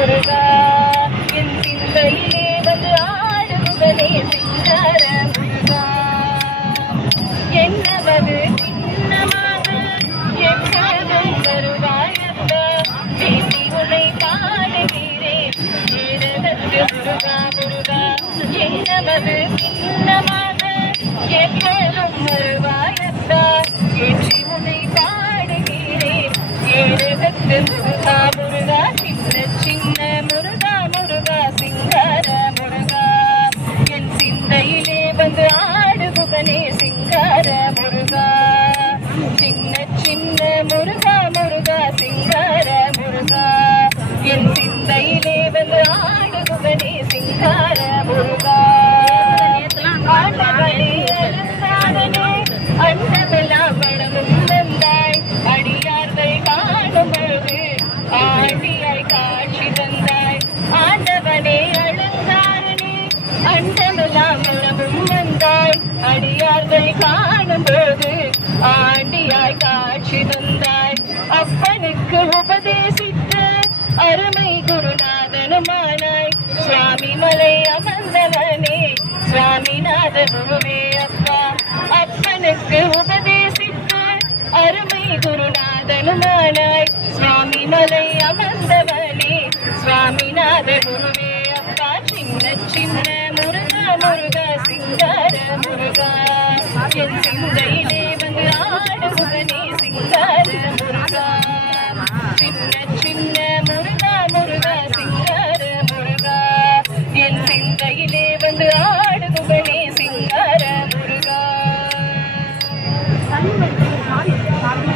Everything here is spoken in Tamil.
முருகா என் சிந்தையிலே வந்து ஆடுபவனே சிங்கார முருகா என்னவது சின்னமாக எப்போதும் வருவாயப்பா பேசி உன்னை பாடுகிறேன் ஏறதற்கு முருகா முருகா என்னவது சின்னமாக எப்போதும் வருவாயப்பா ஏற்றி உன்னை பாடுகிறேன் ஏறதற்கு முருகா முருகா சின்ன சின்ன முருகா முருகா சிங்கார முருகா என் சிந்தையிலே வந்து ஆடுபவனே சிங்கார முருகா சின்ன சின்ன முருகா முருகா சிங்கார முருகா என் சிந்தையிலே வந்து ஆடுபவனே சிங்கார முருகா ஆண்டவனே அருந்தாடனே அண்டமெல்லாம் வளமும் வந்தாய் அடியார்கள் காணும் பொழுது ஆண்டியாய் காட்சி தந்தாய் ஆண்டவனே அழுந்தாரனே அண்டமெல்லாம் வளமும் வந்தாய் அடியார்கள் காணும் பொழுது ஆண்டியாய் காட்சி தந்தாய் அப்பனுக்கு உபதேசித்த அருமை குருநாதனுமானாய் சுவாமி மலை அமர்ந்தவனே சுவாமிநாதனுமே அப்பா அப்பனுக்கு உபதேசித்த அருமை குருநாதனுமானாய் சுவாமி மலை அமர்ந்தவனே சுவாமிநாதனுமே அப்பா சின்ன சின்ன முருகா முருகா சிங்கார முருகா என் சிந்தை